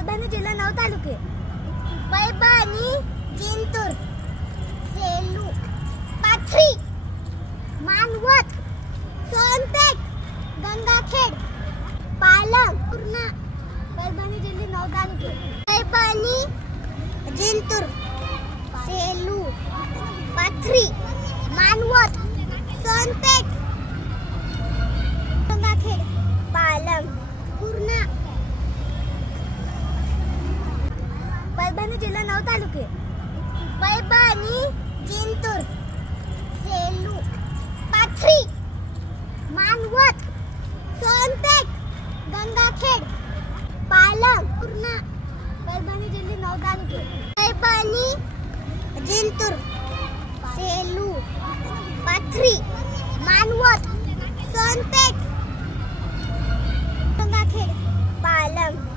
परभणी जिल्हा 9 तालुके पैठणी, जिंतूर, सेलू, पाथरी, मानवत, सोनपेठ, गंगाखेड, पालम, पूर्णा. परभणी जिल्हे 9 तालुके पैठणी, जिंतूर, सेलू, पाथरी, मानवत, सोनपेठ, गंगाखेड, पालम, पूर्णा. परभणी जिल्हा 9 तालुके पैठणी, जिंतूर, सेलू, पाथरी, मानवत, सोनपेठ, गंगाखेड, पालम, पूर्णा. परभणी जिल्हे 9 तालुके पैठणी, जिंतूर, सेलू, पाथरी, मानवत, सोनपेठ, गंगाखेड, पालम.